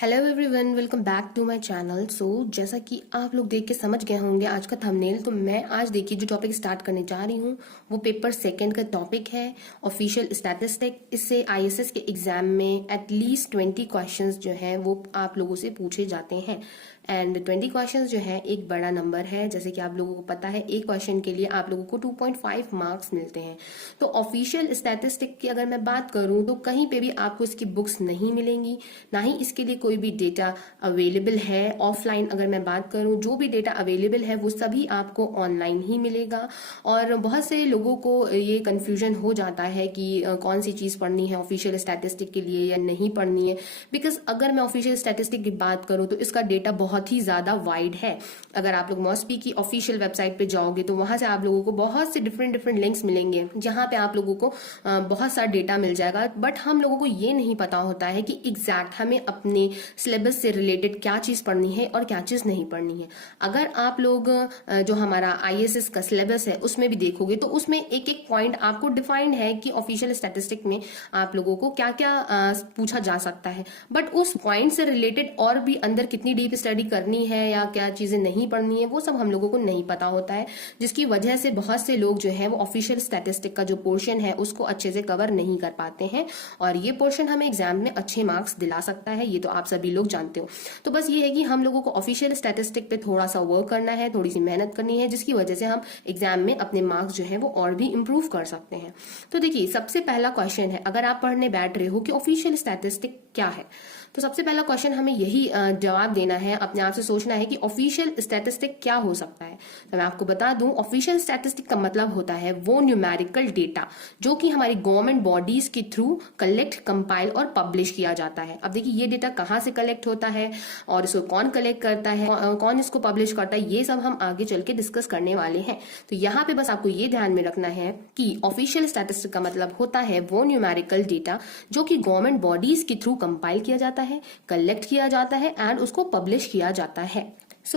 Hello everyone, welcome back to my channel. जैसा कि आप लोग देख के समझ गए होंगे आज का थंबनेल, तो मैं आज देखिए जो टॉपिक स्टार्ट करने जा रही हूँ वो पेपर सेकंड का टॉपिक है ऑफिशियल स्टैटिस्टिक। इससे आईएएस के एग्जाम में एटलीस्ट 20 क्वेश्चंस जो हैं वो आप लोगों से पूछे जाते हैं। एंड 20 क्वेश्चंस जो है एक बड़ा नंबर है। जैसे कि आप लोगों को पता है, एक क्वेश्चन के लिए आप लोगों को 2.5 मार्क्स मिलते हैं। तो ऑफिशियल स्टैटिस्टिक की अगर मैं बात करूं तो कहीं पे भी आपको इसकी बुक्स नहीं मिलेंगी, ना ही इसके लिए कोई भी डेटा अवेलेबल है। ऑफलाइन अगर मैं बात करूं, जो भी डेटा अवेलेबल है वो सभी आपको ऑनलाइन ही मिलेगा। और बहुत से लोगों को ये कंफ्यूजन हो जाता है कि कौन सी चीज पढ़नी है ऑफिशियल स्टैटिस्टिक के लिए या नहीं पढ़नी है। बिकॉज अगर मैं ऑफिशियल स्टैटिस्टिक की बात करूं तो इसका डेटा बहुत ही ज्यादा वाइड है। अगर आप लोग मॉस्पी की ऑफिशियल वेबसाइट पे जाओगे तो वहां से आप लोगों को बहुत से डिफरेंट लिंक्स मिलेंगे जहां पे आप लोगों को बहुत सारा डेटा मिल जाएगा। बट हम लोगों को ये नहीं पता होता है कि एग्जैक्ट हमें अपने सिलेबस से रिलेटेड क्या चीज पढ़नी है और क्या चीज नहीं पढ़नी है। अगर आप लोग जो हमारा आईएएस का सिलेबस है उसमें भी देखोगे तो उसमें एक एक पॉइंट आपको डिफाइंड है कि ऑफिशियल स्टैटिस्टिक में आप लोगों को क्या क्या पूछा जा सकता है। बट उस पॉइंट से रिलेटेड और भी अंदर कितनी डीप स्टडी करनी है या क्या चीजें नहीं पढ़नी है वो सब हम लोगों को नहीं पता होता है, जिसकी वजह से बहुत से लोग जो है वो ऑफिशियल स्टैटिस्टिक का जो पोर्शन है उसको अच्छे से कवर नहीं कर पाते हैं। और ये पोर्शन हमें एग्जाम में अच्छे मार्क्स दिला सकता है, ये तो आप सभी लोग जानते हो। तो बस ये है कि हम लोगों को ऑफिशियल स्टैटिस्टिक पे थोड़ा सा वर्क करना है, थोड़ी सी मेहनत करनी है, जिसकी वजह से हम एग्जाम में अपने मार्क्स जो है वो और भी इंप्रूव कर सकते हैं। तो देखिए, सबसे पहला क्वेश्चन है, अगर आप पढ़ने बैठ रहे हो कि ऑफिशियल स्टैटिस्टिक क्या है, तो सबसे पहला क्वेश्चन हमें यही जवाब देना है, अपने आप से सोचना है कि ऑफिशियल स्टैटिस्टिक क्या हो सकता है। तो मैं आपको बता दूं, ऑफिशियल स्टैटिस्टिक का मतलब होता है वो न्यूमेरिकल डेटा जो कि हमारी गवर्नमेंट बॉडीज के थ्रू कलेक्ट, कंपाइल और पब्लिश किया जाता है। अब देखिए, ये डेटा कहाँ से कलेक्ट होता है और इसको कौन कलेक्ट करता है, कौन इसको पब्लिश करता है, ये सब हम आगे चल के डिस्कस करने वाले हैं। तो यहाँ पे बस आपको ये ध्यान में रखना है कि ऑफिशियल स्टैटिस्टिक का मतलब होता है वो न्यूमेरिकल डेटा जो कि गवर्नमेंट बॉडीज के थ्रू कंपाइल किया जाता है, कलेक्ट किया जाता है एंड उसको पब्लिश किया जाता है।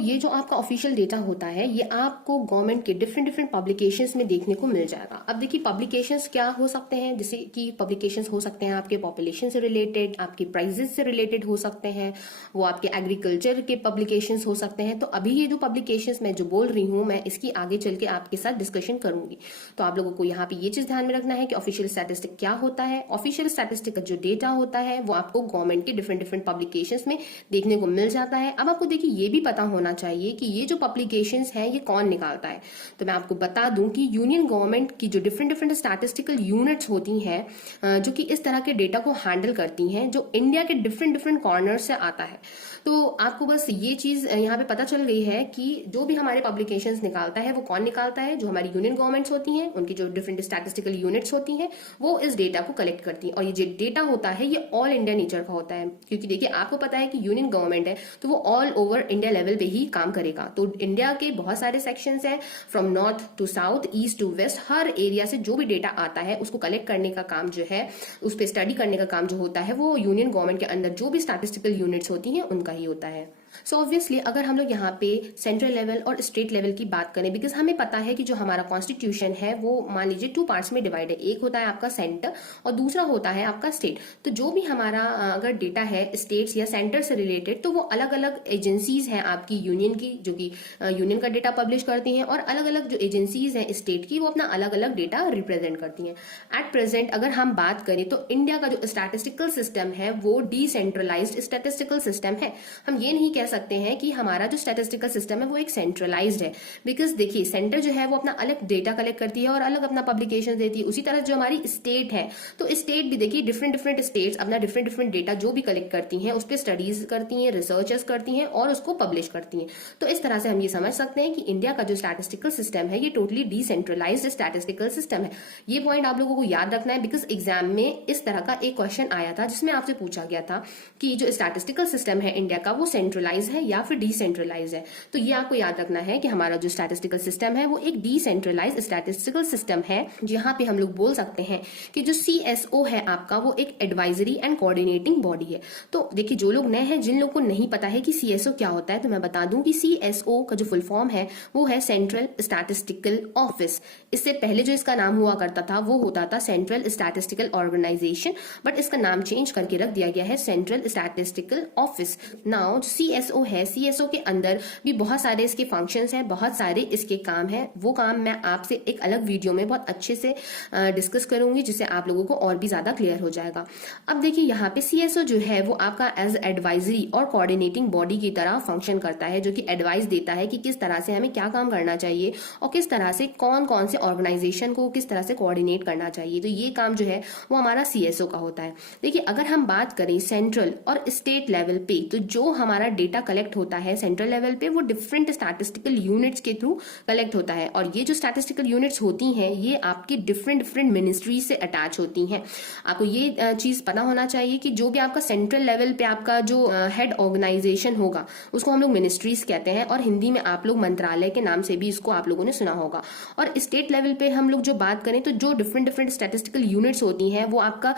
ये जो आपका ऑफिशियल डेटा होता है ये आपको गवर्नमेंट के डिफरेंट पब्लिकेशंस में देखने को मिल जाएगा। अब देखिए, पब्लिकेशंस क्या हो सकते हैं, जैसे कि पब्लिकेशंस हो सकते हैं आपके पॉपुलेशन से रिलेटेड, आपके प्राइजेस से रिलेटेड हो सकते हैं, वो आपके एग्रीकल्चर के पब्लिकेशंस हो सकते हैं। तो अभी ये जो पब्लिकेशंस मैं जो बोल रही हूँ, मैं इसकी आगे चल के आपके साथ डिस्कशन करूंगी। तो आप लोगों को यहाँ पे ये चीज ध्यान में रखना है कि ऑफिशियल स्टैटिस्टिक क्या होता है। ऑफिशियल स्टैटिस्टिक का जो डेटा होता है वो आपको गवर्नमेंट के डिफरेंट पब्लिकेशंस में देखने को मिल जाता है। अब आपको देखिए ये भी पता होना चाहिए कि ये जो पब्लिकेशंस हैं ये कौन निकालता है। तो मैं आपको बता दूं कि यूनियन गवर्नमेंट की जो डिफरेंट स्टैटिस्टिकल यूनिट्स होती हैं जो कि इस तरह के डेटा को हैंडल करती हैं, जो इंडिया के डिफरेंट कॉर्नर से आता है। तो आपको बस ये चीज यहाँ पे पता चल गई है कि जो भी हमारे पब्लिकेशंस निकालता है वो कौन निकालता है। जो हमारी यूनियन गवर्नमेंट्स होती हैं उनकी जो डिफरेंट स्टैटिस्टिकल यूनिट्स होती हैं वो इस डेटा को कलेक्ट करती हैं। और ये जो डेटा होता है ये ऑल इंडिया नेचर का होता है, क्योंकि देखिए आपको पता है कि यूनियन गवर्नमेंट है तो वो ऑल ओवर इंडिया लेवल पे ही काम करेगा। तो इंडिया के बहुत सारे सेक्शंस हैं, from north to south, east to west, हर एरिया से जो भी डेटा आता है उसको कलेक्ट करने का काम जो है, उस पर स्टडी करने का काम जो होता है वो यूनियन गवर्नमेंट के अंदर जो भी स्टैटिस्टिकल यूनिट्स होती हैं उनका ही होता है। सो ऑब्वियसली अगर हम लोग यहाँ पे सेंट्रल लेवल और स्टेट लेवल की बात करें, बिकॉज हमें पता है कि जो हमारा कॉन्स्टिट्यूशन है वो मान लीजिए 2 पार्ट्स में डिवाइड है, एक होता है आपका सेंटर और दूसरा होता है आपका स्टेट। तो जो भी हमारा अगर डेटा है स्टेट्स या सेंटर से रिलेटेड, तो वो अलग अलग एजेंसीज हैं आपकी यूनियन की जो कि यूनियन का डेटा पब्लिश करती हैं, और अलग अलग जो एजेंसीज हैं स्टेट की वो अपना अलग अलग डेटा रिप्रेजेंट करती हैं। एट प्रेजेंट अगर हम बात करें तो इंडिया का जो स्टैटिस्टिकल सिस्टम है वो डिसेंट्रलाइज्ड स्टैटिस्टिकल सिस्टम है। हम ये नहीं कह सकते हैं कि हमारा जो स्टैटिस्टिकल सिस्टम है वो एक सेंट्रलाइज्ड है, बिकॉज देखिए सेंटर जो है वो अपना अलग डेटा कलेक्ट करती है और अलग अपना पब्लिकेशन देती है। उसी तरह जो हमारी स्टेट है, तो स्टेट भी देखिए डिफरेंट स्टेट्स अपना डिफरेंट डेटा जो भी कलेक्ट करती हैं उस पर स्टडीज करती हैं, रिसर्चेस करती हैं और उसको पब्लिश करती हैं। तो इस तरह से हम ये समझ सकते हैं कि इंडिया का जो स्टैटिस्टिकल सिस्टम है ये टोटली डिसेंट्रलाइज्ड स्टैटिस्टिकल सिस्टम है। ये पॉइंट आप लोगों को याद रखना है, बिकॉज एग्जाम में इस तरह का एक क्वेश्चन आया था जिसमें आपसे पूछा गया था कि जो स्टैटिस्टिकल सिस्टम है इंडिया का वो सेंट्रलाइज्ड सेंट्रलाइज है या फिर डिसेंट्रलाइज है। तो ये आपको याद रखना है कि हमारा जो स्टैटिस्टिकल सिस्टम है वो एक डिसेंट्रलाइज स्टैटिस्टिकल सिस्टम है, जहां पे हम लोग बोल सकते हैं कि जो CSO है आपका वो एक एडवाइजरी एंड कोऑर्डिनेटिंग बॉडी है। तो देखिए, जो लोग नए हैं, जिन लोगों को नहीं पता है कि CSO क्या होता है, तो मैं बता दूं कि CSO का जो फुल फॉर्म है वो है सेंट्रल स्टैटिस्टिकल ऑफिस। इससे पहले जो इसका नाम हुआ करता था वो होता था सेंट्रल स्टैटिस्टिकल ऑर्गेनाइजेशन, बट इसका नाम चेंज करके रख दिया गया है central statistical office. Now CSO है, CSO के अंदर भी बहुत सारे इसके फंक्शंस हैं, बहुत सारे इसके काम हैं। वो काम मैं आपसे एक अलग वीडियो में बहुत अच्छे से डिस्कस करूंगी, जिससे आप लोगों को और भी ज्यादा क्लियर हो जाएगा। अब देखिए, यहाँ पे CSO जो है वो आपका एज एडवाइजरी और कोऑर्डिनेटिंग बॉडी की तरह फंक्शन करता है, जो कि एडवाइस देता है कि किस तरह से हमें क्या काम करना चाहिए और किस तरह से कौन कौन से ऑर्गेनाइजेशन को किस तरह से कोऑर्डिनेट करना चाहिए। तो ये काम जो है वो हमारा CSO का होता है। देखिए, अगर हम बात करें सेंट्रल और स्टेट लेवल पे, तो जो हमारा डेटा कलेक्ट होता है सेंट्रल लेवल पे वो डिफरेंट स्टैटिस्टिकल यूनिट्स के थ्रू कलेक्ट होता है। और ये जो स्टैटिस्टिकल यूनिट्स होती हैं ये आपकी डिफरेंट डिफरेंट मिनिस्ट्री से अटैच होती हैं। आपको ये चीज पता होना चाहिए कि जो भी आपका सेंट्रल लेवल पे आपका जो हेड ऑर्गेनाइजेशन होगा उसको हम लोग मिनिस्ट्रीज कहते हैं, और हिंदी में आप लोग मंत्रालय के नाम से भी इसको आप लोगों ने सुना होगा। और स्टेट लेवल पे हम लोग जो बात करें तो जो डिफरेंट डिफरेंट स्टैटिस्टिकल यूनिट्स होती हैं वो आपका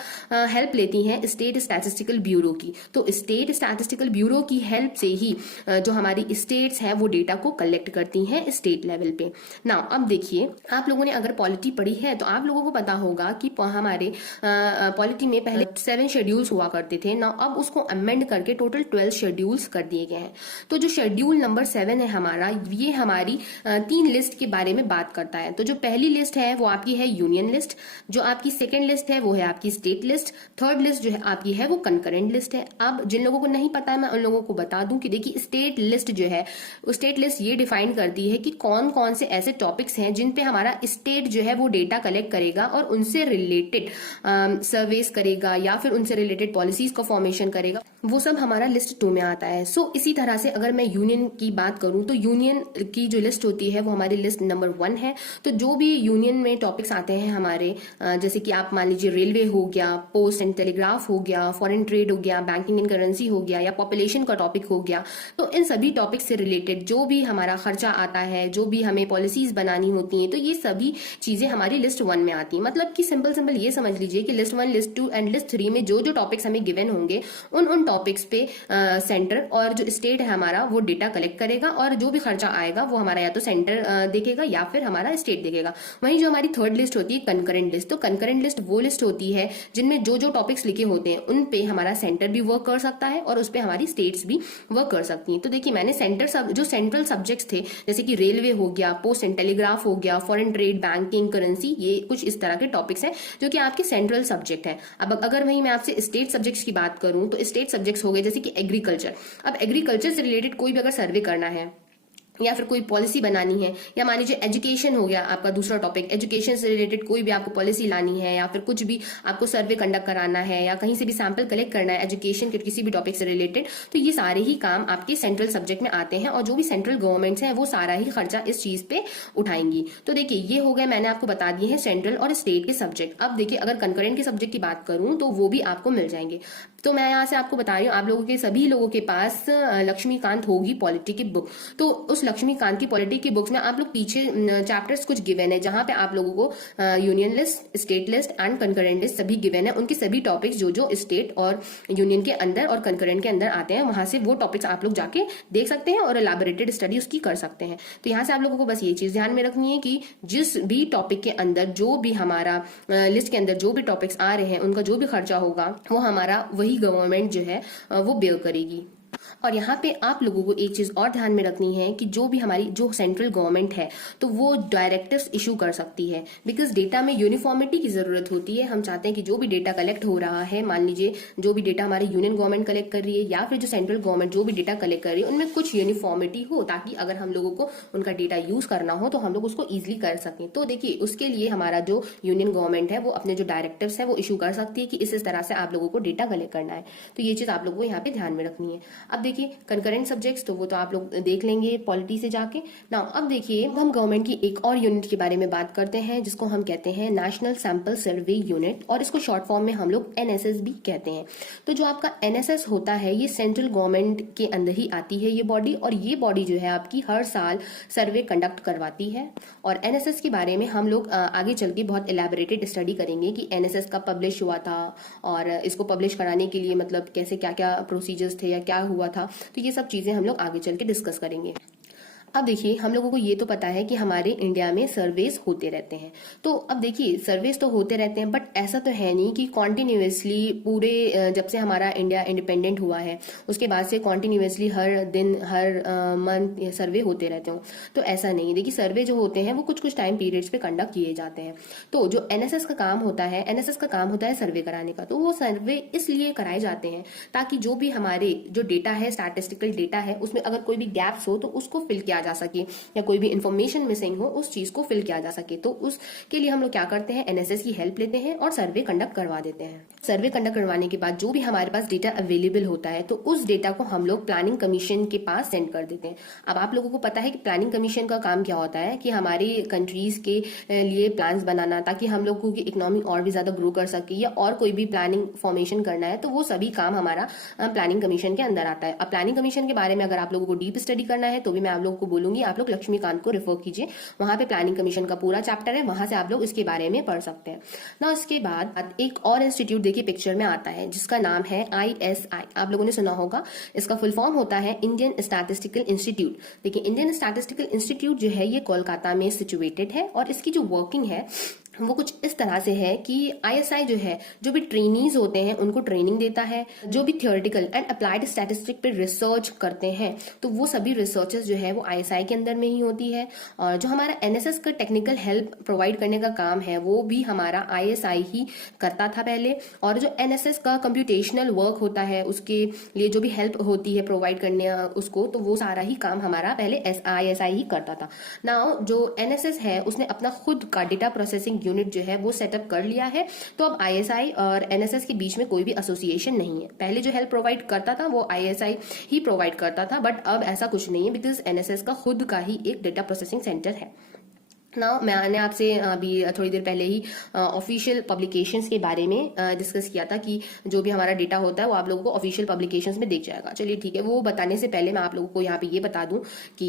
हेल्प लेती हैं स्टेट स्टैटिस्टिकल ब्यूरो की। तो स्टेट स्टैटिस्टिकल ब्यूरो की हेल्प से ही जो हमारी स्टेट्स हैं वो डेटा को कलेक्ट करती हैं स्टेट लेवल पे। नाउ अब देखिए, आप लोगों ने अगर पॉलिटी पढ़ी है तो आप लोगों को पता होगा कि हमारे पॉलिटी में पहले 7 शेड्यूल्स हुआ करते थे। नाउ अब उसको अमेंड करके टोटल 12 शेड्यूल्स कर दिए गए हैं। तो जो शेड्यूल नंबर 7 है हमारा, ये हमारी 3 लिस्ट के बारे में बात करता है। तो जो पहली लिस्ट है वो आपकी है यूनियन लिस्ट, जो आपकी सेकंड लिस्ट है वो है आपकी स्टेट लिस्ट, थर्ड लिस्ट जो है आपकी है वो कंकरेंट लिस्ट है। अब जिन लोगों को नहीं पता है मैं उन लोगों को बता दूं कि देखिए, स्टेट लिस्ट जो है, स्टेट लिस्ट ये डिफाइन करती है कि कौन कौन से ऐसे टॉपिक्स हैं जिन पे हमारा स्टेट जो है वो डेटा कलेक्ट करेगा और उनसे रिलेटेड सर्वेस करेगा या फिर उनसे रिलेटेड पॉलिसीज का फॉर्मेशन करेगा। वो सब हमारा लिस्ट 2 में आता है। सो इसी तरह से अगर मैं यूनियन की बात करूं तो यूनियन की जो लिस्ट होती है वो हमारी लिस्ट नंबर 1 है। तो जो भी यूनियन में टॉपिक्स आते हैं हमारे, जैसे कि आप मान लीजिए रेलवे हो गया, पोस्ट एंड टेलीग्राफ हो गया, फॉरेन ट्रेड हो गया, बैंकिंग एंड करेंसी हो गया, या पॉपुलेशन का टॉपिक हो गया, तो इन सभी टॉपिक से रिलेटेड जो भी हमारा खर्चा आता है, जो भी हमें पॉलिसीज बनानी होती हैं, तो ये सभी चीजें हमारी लिस्ट 1 में आती हैं। मतलब कि सिंपल सिंपल ये समझ लीजिए कि लिस्ट 1, लिस्ट 2 एंड लिस्ट 3 में जो जो टॉपिक्स हमें गिवन होंगे उन टॉपिक्स पे सेंटर और जो स्टेट है हमारा वो डेटा कलेक्ट करेगा, और जो भी खर्चा आएगा वो हमारा या तो सेंटर देखेगा या फिर हमारा स्टेट देखेगा। वहीं जो हमारी थर्ड लिस्ट होती है कंकरेंट लिस्ट, तो कंकरेंट लिस्ट वो लिस्ट होती है जिनमें जो जो टॉपिक्स लिखे होते हैं उन पे हमारा सेंटर भी वर्क कर सकता है और उस पे हमारी स्टेट्स भी वर्क कर सकती हैं। तो देखिए, मैंने जो सेंट्रल सब्जेक्ट्स थे जैसे कि रेलवे हो गया, पोस्ट एंड टेलीग्राफ हो गया, फॉरेन ट्रेड, बैंकिंग, करेंसी, ये कुछ इस तरह के टॉपिक्स हैं जो कि आपके सेंट्रल सब्जेक्ट है। अब अगर वहीं मैं आपसे स्टेट सब्जेक्ट्स की बात करूं तो स्टेट सब्जेक्ट्स हो गए जैसे कि एग्रीकल्चर। अब एग्रीकल्चर से रिलेटेड कोई भी अगर सर्वे करना है या फिर कोई पॉलिसी बनानी है, या मान लीजिए एजुकेशन हो गया आपका दूसरा टॉपिक, एजुकेशन से रिलेटेड कोई भी आपको पॉलिसी लानी है या फिर कुछ भी आपको सर्वे कंडक्ट कराना है या कहीं से भी सैंपल कलेक्ट करना है एजुकेशन के किसी भी टॉपिक से रिलेटेड, तो ये सारे ही काम आपके सेंट्रल सब्जेक्ट में आते हैं और जो भी सेंट्रल गवर्नमेंट्स हैं वो सारा ही खर्चा इस चीज पे उठाएंगी। तो देखिए, ये हो गए, मैंने आपको बता दिए हैं सेंट्रल और स्टेट के सब्जेक्ट। अब देखिए, अगर कंकरेंट के सब्जेक्ट की बात करूं तो वो भी आपको मिल जाएंगे। तो मैं यहाँ से आपको बता रही हूँ, आप लोगों के सभी लोगों के पास लक्ष्मीकांत होगी पॉलिटी की बुक। तो उस लक्ष्मीकांत की पॉलिटी की बुक्स में आप लोग पीछे चैप्टर्स कुछ गिवन है जहां पे आप लोगों को union list, state list and concurrent list सभी गिवन है। उनके सभी टॉपिक्स जो जो स्टेट और यूनियन के अंदर और कंकरेंट के अंदर आते हैं, वहां से वो टॉपिक्स आप लोग जाके देख सकते हैं और एलैबोरेटेड स्टडी उसकी कर सकते हैं। तो यहाँ से आप लोगों को बस ये चीज ध्यान में रखनी है कि जिस भी टॉपिक के अंदर जो भी हमारा लिस्ट के अंदर जो भी टॉपिक्स आ रहे हैं उनका जो भी खर्चा होगा वो हमारा वही गवर्नमेंट जो है वो बेयर करेगी। और यहाँ पे आप लोगों को एक चीज और ध्यान में रखनी है कि जो भी हमारी जो सेंट्रल गवर्नमेंट है तो वो डायरेक्टिव्स इशू कर सकती है, बिकॉज डेटा में यूनिफॉर्मिटी की जरूरत होती है। हम चाहते हैं कि जो भी डेटा कलेक्ट हो रहा है, मान लीजिए जो भी डेटा हमारी यूनियन गवर्नमेंट कलेक्ट कर रही है या फिर जो सेंट्रल गवर्नमेंट जो भी डेटा कलेक्ट कर रही है उनमें कुछ यूनिफॉर्मिटी हो, ताकि अगर हम लोगों को उनका डेटा यूज करना हो तो हम लोग उसको ईजिली कर सकें। तो देखिए, उसके लिए हमारा जो यूनियन गवर्नमेंट है वो अपने जो डायरेक्टिव्स है वो इशू कर सकती है कि इस तरह से आप लोगों को डेटा कलेक्ट करना है। तो ये चीज आप लोगों को यहाँ पे ध्यान में रखनी है। अब देखिए कंकरेंट सब्जेक्ट्स तो वो तो आप लोग देख लेंगे पॉलिटी से जाके ना। अब देखिए हम गवर्नमेंट की एक और यूनिट के बारे में बात करते हैं जिसको हम कहते हैं नेशनल सैंपल सर्वे यूनिट, और इसको शॉर्ट फॉर्म में हम लोग एनएसएस भी कहते हैं। तो जो आपका एनएसएस होता है ये सेंट्रल गवर्नमेंट के अंदर ही आती है ये बॉडी, और ये बॉडी जो है आपकी हर साल सर्वे कंडक्ट करवाती है। और एनएसएस के बारे में हम लोग आगे चल के बहुत इलेबोरेटेड स्टडी करेंगे कि एनएसएस कब पब्लिश हुआ था और इसको पब्लिश कराने के लिए मतलब कैसे क्या क्या प्रोसीजर्स थे या क्या हुआ था, तो ये सब चीजें हम लोग आगे चल के डिस्कस करेंगे। अब देखिए हम लोगों को ये तो पता है कि हमारे इंडिया में सर्वेस होते रहते हैं। तो अब देखिए सर्वेस तो होते रहते हैं, बट ऐसा तो है नहीं कि कॉन्टिन्यूसली पूरे जब से हमारा इंडिया इंडिपेंडेंट हुआ है उसके बाद से कॉन्टिन्यूसली हर दिन हर मंथ सर्वे होते रहते हो, तो ऐसा नहीं। देखिए सर्वे जो होते हैं वो कुछ कुछ टाइम पीरियड्स पे कंडक्ट किए जाते हैं। तो जो एनएसएस का काम होता है, एनएसएस का काम होता है सर्वे कराने का। तो वो सर्वे इसलिए कराए जाते हैं ताकि जो भी हमारे जो डेटा है, स्टैटिस्टिकल डेटा है, उसमें अगर कोई भी गैप्स हो तो उसको फिल किया जा सके या कोई भी इंफॉर्मेशन मिसिंग हो उस चीज को फिल किया जा सके। तो उसके लिए हम लोग क्या करते हैं, एनएसएस की हेल्प लेते हैं और सर्वे कंडक्ट करवा देते हैं। सर्वे कंडक्ट करवाने के बाद जो भी हमारे पास डेटा अवेलेबल होता है तो उस डेटा को हम लोग प्लानिंग कमीशन के पास सेंड कर देते हैं। अब आप लोगों को पता है कि प्लानिंग कमीशन का काम क्या होता है कि हमारी कंट्रीज के लिए प्लान्स बनाना ताकि हम लोगों की इकोनॉमी और भी ज्यादा ग्रो कर सके, या और कोई भी प्लानिंग फॉर्मेशन करना है तो वो सभी काम हमारा प्लानिंग कमीशन के अंदर आता है। अब प्लानिंग कमीशन के बारे में अगर आप लोगों को डीप स्टडी करना है तो भी मैं आप लोगों को बोलूंगी आप लोग लक्ष्मीकांत को रेफर कीजिए, वहां पे प्लानिंग कमीशन का पूरा चैप्टर है, वहां से आप लोग इसके बारे में पढ़ सकते हैं ना। इसके बाद एक और इंस्टीट्यूट देखिए पिक्चर में आता है जिसका नाम है आईएसआई, आप लोगों ने सुना होगा। इसका फुल फॉर्म होता है इंडियन स्टैटिस्टिकल इंस्टीट्यूट। देखिए इंडियन स्टैटिस्टिकल इंस्टीट्यूट जो है ये कोलकाता में सिचुएटेड है, और इसकी जो वर्किंग है वो कुछ इस तरह से है कि आईएसआई जो है जो भी ट्रेनीज होते हैं उनको ट्रेनिंग देता है, जो भी थियोरेटिकल एंड अप्लाइड स्टैटिस्टिक पे रिसर्च करते हैं तो वो सभी रिसर्चेस जो है वो आईएसआई के अंदर में ही होती है। और जो हमारा एनएसएस का टेक्निकल हेल्प प्रोवाइड करने का काम है वो भी हमारा आईएसआई ही करता था पहले, और जो एनएसएस का कंप्यूटेशनल वर्क होता है उसके लिए जो भी हेल्प होती है प्रोवाइड करने उसको, तो वो सारा ही काम हमारा पहले आईएसआई ही करता था। नाउ जो एनएसएस है उसने अपना खुद का डेटा प्रोसेसिंग यूनिट जो है वो सेटअप कर लिया है। तो अब आईएसआई और एनएसएस के बीच में कोई भी एसोसिएशन नहीं है। पहले जो हेल्प प्रोवाइड करता था वो आईएसआई ही प्रोवाइड करता था, बट अब ऐसा कुछ नहीं है बिकॉज एनएसएस का खुद का ही एक डेटा प्रोसेसिंग सेंटर है। ना मैंने आपसे अभी थोड़ी देर पहले ही ऑफिशियल पब्लिकेशंस के बारे में डिस्कस किया था कि जो भी हमारा डेटा होता है वो आप लोगों को ऑफिशियल पब्लिकेशंस में दिख जाएगा। चलिए ठीक है, वो बताने से पहले मैं आप लोगों को यहाँ पे ये बता दूं कि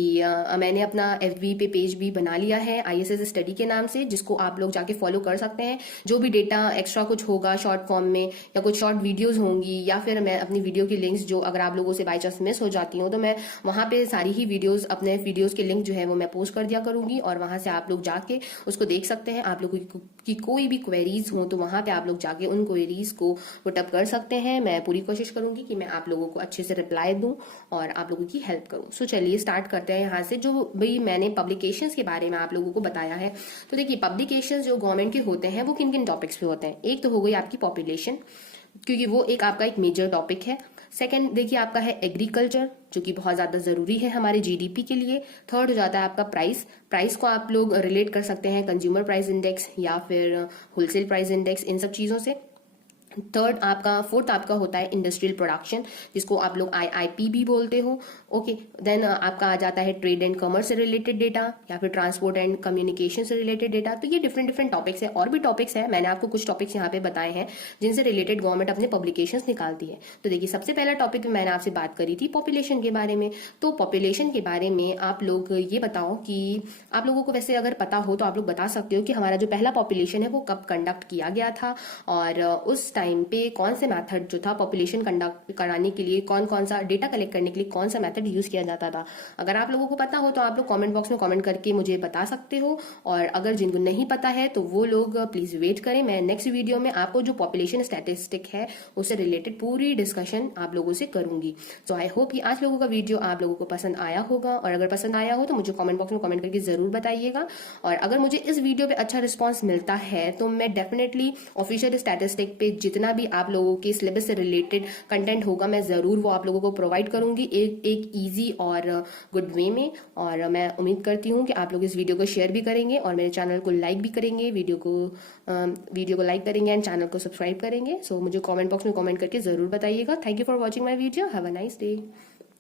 मैंने अपना एफबी पे पेज भी बना लिया है आईएसएस स्टडी के नाम से, जिसको आप लोग जाके फॉलो कर सकते हैं। जो भी डेटा एक्स्ट्रा कुछ होगा शॉर्ट फॉर्म में या कुछ शॉर्ट वीडियोज होंगी, या फिर मैं अपनी वीडियो की लिंक्स जो अगर आप लोगों से बाई चांस मिस हो जाती हूँ तो मैं वहां पे सारी ही वीडियोज अपने वीडियोज के लिंक जो है वो मैं पोस्ट कर दिया करूंगी, और वहां से आप लोग जाके उसको देख सकते हैं। आप लोगों की कोई भी क्वेरीज हो तो वहां पे आप लोग जाके उन क्वेरीज को पुटअप कर सकते हैं। मैं पूरी कोशिश करूंगी कि मैं आप लोगों को अच्छे से रिप्लाई दूं और आप लोगों की हेल्प करूं। सो चलिए स्टार्ट करते हैं यहाँ से। जो भाई मैंने पब्लिकेशंस के बारे में आप लोगों को बताया है, तो देखिए पब्लिकेशंस जो गवर्नमेंट के होते हैं वो किन किन टॉपिक्स पे होते हैं। एक तो हो गई आपकी पॉपुलेशन, क्योंकि वो एक आपका एक मेजर टॉपिक है। सेकंड देखिए आपका है एग्रीकल्चर, जो कि बहुत ज्यादा जरूरी है हमारे जीडीपी के लिए। थर्ड हो जाता है आपका प्राइस। प्राइस को आप लोग रिलेट कर सकते हैं कंज्यूमर प्राइस इंडेक्स या फिर होलसेल प्राइस इंडेक्स, इन सब चीजों से। फोर्थ आपका होता है इंडस्ट्रियल प्रोडक्शन, जिसको आप लोग आईआईपी भी बोलते हो। ओके, देन आपका आ जाता है ट्रेड एंड कॉमर्स से रिलेटेड डेटा या फिर ट्रांसपोर्ट एंड कम्युनिकेशन से रिलेटेड डेटा। तो ये डिफरेंट डिफरेंट टॉपिक्स है, और भी टॉपिक्स है, मैंने आपको कुछ टॉपिक्स यहाँ पे बताए हैं जिनसे रिलेटेड गवर्नमेंट अपने पब्लिकेशंस निकालती है। तो देखिए सबसे पहला टॉपिक मैंने आपसे बात करी थी पॉपुलेशन के बारे में। तो पॉपुलेशन के बारे में आप लोग ये बताओ कि आप लोगों को वैसे अगर पता हो तो आप लोग बता सकते हो कि हमारा जो पहला पॉपुलेशन है वो कब कंडक्ट किया गया था, और उस टाइम पे कौन से मेथड जो था पॉपुलेशन कंडक्ट कराने के लिए, कौन कौन सा डेटा कलेक्ट करने के लिए कौन सा मेथड यूज किया जाता था। अगर आप लोगों को पता हो तो आप लोग कमेंट बॉक्स में कमेंट करके मुझे बता सकते हो, और अगर जिनको नहीं पता है तो वो लोग प्लीज वेट करें। मैं नेक्स्ट वीडियो में आपको जो पॉपुलेशन स्टैटिस्टिक है उससे रिलेटेड पूरी डिस्कशन आप लोगों से करूंगी। सो आई होप कि आज लोगों का वीडियो आप लोगों को पसंद आया होगा, और अगर पसंद आया हो तो मुझे कमेंट बॉक्स में कमेंट करके जरूर बताइएगा। और अगर मुझे इस वीडियो पे अच्छा रिस्पॉन्स मिलता है तो मैं डेफिनेटली ऑफिशियल स्टैटिस्टिक पे जितने जितना भी आप लोगों के सिलेबस से रिलेटेड कंटेंट होगा मैं ज़रूर वो आप लोगों को प्रोवाइड करूंगी एक ईजी और गुड वे में। और मैं उम्मीद करती हूँ कि आप लोग इस वीडियो को शेयर भी करेंगे और मेरे चैनल को लाइक भी करेंगे, वीडियो को लाइक करेंगे एंड चैनल को सब्सक्राइब करेंगे। सो मुझे कमेंट बॉक्स में कमेंट करके ज़रूर बताइएगा। Thank you for watching my video. Have a nice day.